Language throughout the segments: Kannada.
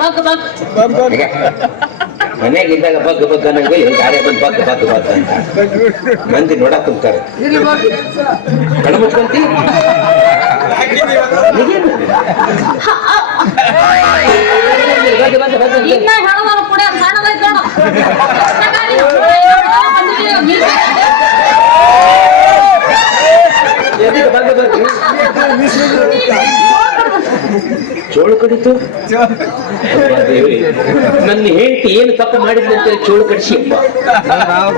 Bak bak. Bak bak. ಮನೆಯಾಗಿದ್ದಾಗ ಬಗ್ ಬಗ್ ಅನ್ನಂಗೆ ಇಲ್ಲಿ ಗಾಡಿ ಬಂದು ಬಗ್ ಬಗ್ ಬಗ್ ಅಂತ ಮಂದಿ ನೋಡಕ್ ಕುಂತಾರೆ ಕಣ್ಣು ಮುಚ್ಕೊಂತಿ ಬಗ್ ಬಗ್ ಕಡಿತು. ನನ್ನ ಹೆಂಡತಿ ಏನು ತಪ್ಪು ಮಾಡಿದ್ಲು ಅಂತ ಚೋಳು ಕಡಿಸಿ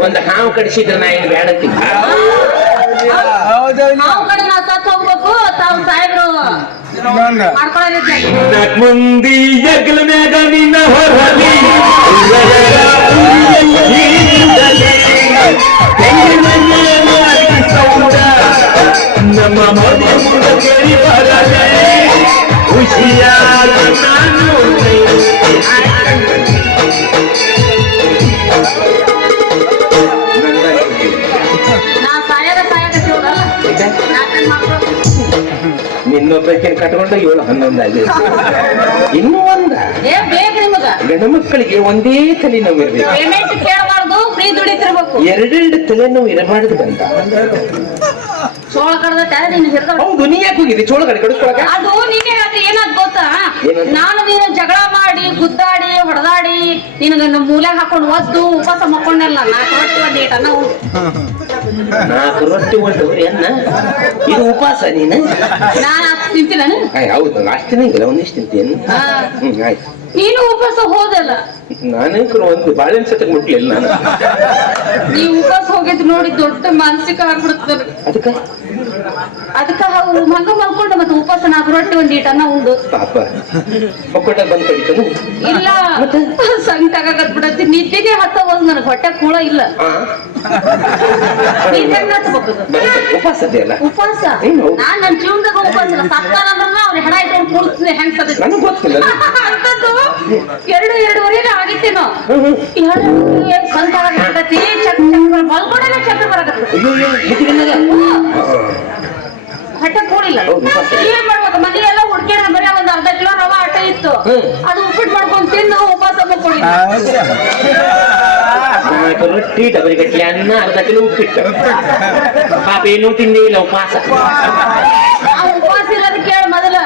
ಒಂದು ಹಾವು ಕಡಿಸಿದ್ರೆ ನಾ ಏನು ಬೇಡ ಅಂತೀನಿ. ನಾವು ಕಡೆ ನಾವು ಸತ್ತು ಹೋಗ್ಬೇಕು ತಾವು ಸಾಹೇಬ್ರು ಮಾಡ್ಕೊಳ್ಳೋದಿದ್ದೆ ನಾಲ್ಕು ಮಂದಿ ಎಗ್ಲ ಮ್ಯಾಗ ನಿನ್ನ ಹೊರಲಿ. ನಮ್ಮ ಮನೆ ಮುಂದ ಕೇಳಿ ಬರಲೆ. ಖುಷಿಯಾದ ನಾನು ನಿನ್ನೊಬ್ಬಕಿನ ಕಟ್ಕೊಂಡು ಏಳು ಹನ್ನೊಂದಾಗಿ. ಇನ್ನೂ ಒಂದ. ಗಂಡು ಮಕ್ಕಳಿಗೆ ಒಂದೇ ತಲೆನೋವು ನೋವು ದುಡಿತಿರ್ಬೇಕು. ಎರಡೆರಡು ಬಂತ. ಸೋಳ ಕಡ್ದಟ ನೀನು ಹಿಡ್ದ ಹೌದು ನೀ ಯಾಕೆ ಹೋಗಿದ್ದಿ? ಚೋಳ ಕಡೆ ಕಡಿಸ್ಕೊಳಕ ಅದು ನೀನೇ ರಾತ್ರಿ ಏನಾದ್ ಗೊತ್ತಾ ಏನದು? ನಾನು ನೀನು ಜಗಳ ಮಾಡಿ ಗುದ್ದಾಡಿ ಹೊಡೆದಾಡಿ ನಿನಗ ಮೂಲೆ ಹಾಕೊಂಡು ಒದ್ದು ಉಪವಾಸ ಮಕ್ಕೊಂಡಲ್ಲ ನಾಲ್ಕು ರೊಟ್ಟಿ ಒಂದು ಏಟ್ ಅನ್ನ ನಾಲ್ಕು ರೊಟ್ಟಿ ಹೊಂಟವ್ರಿ ಅನ್ನ ಇದು ಉಪವಾಸ ನೀನು? ನಾನು? ತಿಂತೀನ ಹೌದು ಅಷ್ಟು ತಿನ್ನಂಗಿಲ್ಲ ಒಂದಿಷ್ಟು ತಿಂತೀನಿ. ಆಯ್ತು. ನೀನು ಉಪವಾಸ ಹೋದಲ್ಲ? ನಾನೇನು ಒಂದು ಬಾಳೆಹಣ್ಣು ಸತಕ್ ಮುಟ್ಲಿಲ್ಲ ನಾನು. ನೀ ಉಪವಾಸ ಹೋಗಿದ್ ನೋಡಿ ದೊಡ್ಡ ಮಾನಸಿಕ ಆಗ್ಬಿಡುತ್ತೆ ಅದಕ್ಕೆ? ಅದಕ್ಕ ಹಂಗ ಮಲ್ಕೊಂಡ ಮತ್ತೆ ಉಪವಾಸ ನಾಲ್ಕು ರೊಟ್ಟಿ ಒಂದ್ ಈಟ್ ಅನ್ನ ಉಂಡು. ಪಾಪ. ಒಕ್ಕಟ ಬಂದ್ ಕಡಿತನು? ಇಲ್ಲ. ಸಂಕಟ ಬಿಡತ್ತಿ ನಿದ್ದೆಗೆ ಹತ್ತ ಹೋದ್ ನನಗೆ ಹೊಟ್ಟೆ ಕೂಳ ಇಲ್ಲ. ಉಪವಾಸ ಅಲ್ಲ? ಉಪವಾಸ? ನಾನ್ ನನ್ ಜೀವನದಾಗ ಉಪವಾಸ ಇಲ್ಲ. ಸತ್ತಾರ ಅಂದ್ರ ಅವ್ರ ಹೆಣ ಇಟ್ಕೊಂಡು ಕೂಡ್ತೀನಿ ಹೆಂಗ್ ಸದ ನನಗೆ ಗೊತ್ತಿಲ್ಲ. ಅಂತದ್ದು ಎರಡು ಎರಡೂವರೆಗೆ ಆಗಿತ್ತೇನೋ. ಎರಡು ಚಕ್ರ ಆಗತ್ತೈತಿ ಚಕ್ ಚಕ್ ಮಲ್ಕೊಂಡೇ ಚಕ್ರ ಬರಕತ್ತ ಹೊಟ್ಟೆ ಕೂಡಿಲ್ಲ. ಏನ್ ಮಾಡ್ಬೇಕು ಮನೆಯೆಲ್ಲ ಎಲ್ಲ ಹುಡ್ಕಿದ್ರೆ ಬರೀ ಒಂದ್ ಅರ್ಧ ಕಿಲೋ ರವ ಆಟ ಇತ್ತು. ಅದು ಉಪ್ಪಿಟ್ಟು ಮಾಡ್ಕೊಂಡು ತಿಂದು ಉಪವಾಸ ರೊಟ್ಟಿ ಡಬರಿ ಗಟ್ಲೆ ಅನ್ನ ಅರ್ಧ ಕಿಲೋ ಉಪ್ಪಿಟ್ಟು. ಪಾಪ ಏನು ತಿಂದೇ ಇಲ್ಲ ಉಪವಾಸ. ಉಪವಾಸ ಇರೋದು ಕೇಳ ಮೊದಲ.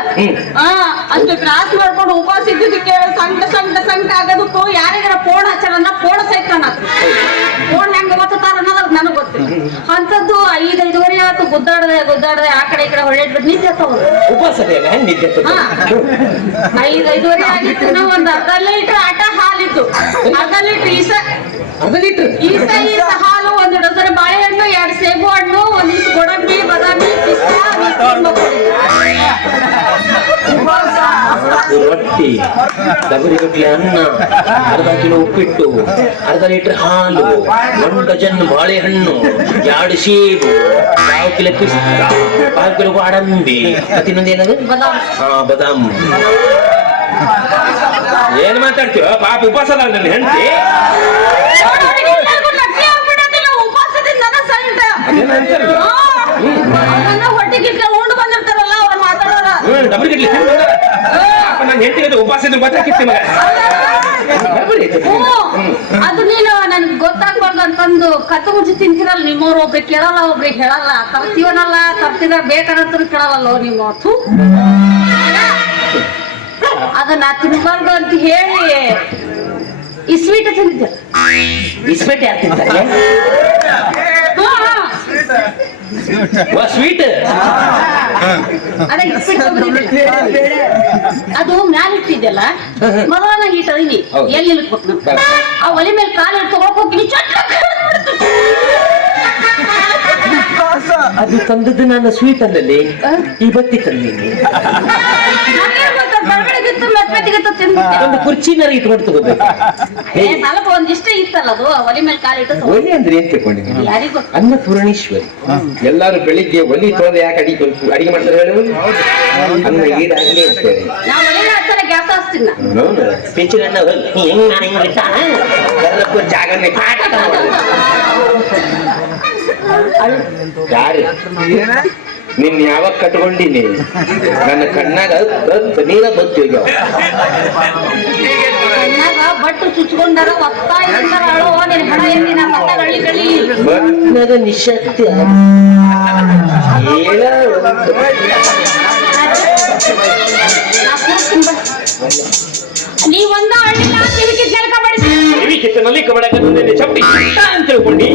ಆ ಅಷ್ಟು ಕ್ರಾಸ್ ಮಾಡ್ಕೊಂಡು ಉಪವಾಸ ಇದ್ದಿದ್ದು ಕೇಳ. ಸಂಕಟ ಸಂಕಟ ಸಂಕಟ ಆಗೋದಕ್ಕೂ ಯಾರಿಗಾರ ಫೋನ್ ಹಚ್ಚಾರನ್ನ ಫೋನ್ ಸೈತಾನ. ಫೋನ್ ಹೆಂಗ ಗೊತ್ತಾರ ಅನ್ನೋದು ನನಗೆ ಗೊತ್ತಿಲ್ಲ ಅಂತದ್ದು ಐದೈದು ಗುದ್ದಾಡದೆ ಗುದ್ದಾಡದೆ ಆ ಕಡೆ ಈ ಕಡೆ ಹೊಳ್ಳಿಟ್ಬಿಟ್ಟು ನಿದ್ದೆ ಉಪವಾಸ ಹೆಂಗ್ ನಿದ್ದೆ. ಐದ್ ಐದುವರೆ ಆಗಿತ್ತು ನಾವು ಒಂದ್ ಅರ್ಧ ಲೀಟರ್ ಆಟ ಹಾಲಿತ್ತು. ಅರ್ಧ ಲೀಟರ್ ಈಸ ಅರ್ಧ ಲೀಟ್ರ್? ಈಸ ಈಸ ಹಾಲು ಒಂದು ಡಜನ್ ಬಾಳೆಹಣ್ಣು ಎರಡು ಸೇಬು ಹಣ್ಣು ಒಂದಿಷ್ಟು ಗೋಡಂಬಿ ಬದಾಮಿ ಪಿಸ್ತಾ ನಾಲ್ಕು ರೊಟ್ಟಿ, ಡಬರಿ ಗಟ್ಟಲೆ ಅನ್ನ, ಅರ್ಧ ಕಿಲೋ ಉಪ್ಪಿಟ್ಟು, ಅರ್ಧ ಲೀಟರ್ ಹಾಲು, ಒಂದು ಡಜನ್ ಬಾಳೆಹಣ್ಣು, ಎರಡು ಸೇಬು ಪಾವು ಕಿಲೋ ಪಿಸ್ತಾ, ಪಾವು ಕಿಲೋ ಗೋಡಂಬಿ. ಮತ್ತೆ ಏನದು? ಹಾ, ಬದಾಮ್. ಏನ್ ಮಾತಾಡ್ತೀವ ಪಾಪ ಉಪವಾಸ ಹೆಂಡತಿ ಎಲ್ಲರಿಗೂ ನಟ್ಟಿ ಆಗ್ಬಿಡತ್ತಿಲ್ಲ ಉಪವಾಸದಿಂದ ಸಂತ ಅದೇನ ಅಂತಾರಲ್ಲ? ಹೊಟ್ಟೆಗೆ ಉಂಡು ಬಂದಿರ್ತಾರಲ್ಲ ಅವ್ರು ಮಾತಾಡೋರ ಹ್ಮ್ ಡಬರಿ ಗಟ್ಲೆ ತಿಂದು ಬಂದಾರ. ಪಾಪ ನನ್ನ ಹೆಂಡತಿ ಉಪವಾಸ ಇದ್ರೆ ಗೊತ್ತಾಕಿತ್ತು ನಿಮಗೆ ಅದು ನೀನು ನನ್ಗೆ ಗೊತ್ತಾಗ್ಬಾರ್ದು ಅಂತಂದು ಕತ್ತು ಮುಚ್ಚಿ ತಿಂತಿರಲ್ಲ ನಿಮ್ಮವ್ರು ಒಬ್ರಿಗೆ ಕೇಳಲ್ಲ ಒಬ್ರಿಗೆ ಹೇಳಲ್ಲ. ತರ್ತೀವನಲ್ಲ ತರ್ತಿರ ಬೇಕನ್ನತ್ರ ಕೇಳಲ್ಲ ನಿಮ್ಮ ಥು. ಅದನ್ನ ತಿನ್ಬಾರ್ದು ಅಂತ ಹೇಳಿ ಈ ಸ್ವೀಟ್ ತಿಂದಿದ್ದೆ. ಇಸ್ಪೇಟ್ ಯಾರು ತಿಂತಾರೆ? ಸ್ವೀಟ್ ಅದೇ ಮ್ಯಾಲ ಇಟ್ಟಿದ್ಯಲ್ಲ? ಮೊದಲ ನಂಗೆ ಇಟ್ಟದೀನಿ ಹೌದು. ಎಲ್ಲಿ ಇಲ್ಬೇಕು ಆ ಒಲೆ ಮೇಲೆ ಕಾಲು ಇಟ್ಟು ಹೋಗ್ತೀನಿ ಅದು ತಂದದ್ದು ನನ್ನ ಸ್ವೀಟ್ ಅಲ್ಲಲ್ಲಿ ಈ ಬತ್ತಿ ತಂದೀನಿ ನನಗೆ ಗೊತ್ತ, ಬೆಳಗ್ಗೆ ಉಳಿದಿತ್ತು ಮೆತ್ತ ಮೆತ್ತಗಿತ್ತು ತಿಂದ್ಬಿಟ್ಟೆ ಒಂದು ಕುರ್ಚಿನಾರ ಇಟ್ಕೊಂಡು ತಗೋಬೇಕು. ಸ್ವಲ್ಪ ಒಂದಿಷ್ಟ ಇತ್ತಲ್ಲ ಅದು ಒಲಿ ಮೇಲೆ ಕಾಲಿಟ್ಟು. ಒಲಿ ಅಂದ್ರೆ ಏನ್ ಗೊತ್ತು? ಅನ್ನಪೂರ್ಣೇಶ್ವರಿ. ಎಲ್ಲಾರು ಬೆಳಿಗ್ಗೆ ಒಲಿ ತೊಳೆದು ಯಾಕೆ ಅಡಿಗೆ ಅಡಿಗೆ ಮಾಡ್ತಾರೆ ಹೇಳು? ಅನ್ನ ಈಡಾಗಲೇ ಅಂತೇಳಿ ನಾ ಒಲಿ ಹಚ್ಚಲ್ಲ ಗ್ಯಾಸ್ ಹಚ್ತೀನಿ ನಾ. ಪಿಂಚಿನ ಹೆಂಗ್ ನಾನು ಹೆಂಗ್ ಎಲ್ಲಕ್ಕೂ ಯಾರು? ನಿನ್ ಯಾವಾಗ ಕಟ್ಕೊಂಡಿನಿ? ನನ್ನ ಕಣ್ಣಾಗ ನೀರ ಬಂತು ಬಟ್ಟು ಚುಚ್ಕೊಂಡಾರ ಬಣ್ಣದ ನಿಶಕ್ತಿ ಏಳ ನಾ ಕೂರ್ತೀನಿ ಬಾ. ನೀ ಒಂದ ಹಳ್ಳಿ ಕಿತ್ತನಲ್ಲಿ ಕಬಡಕ ಚಪ್ಪಿ ಅಂತ ತಿಳ್ಕೊಂಡಿ.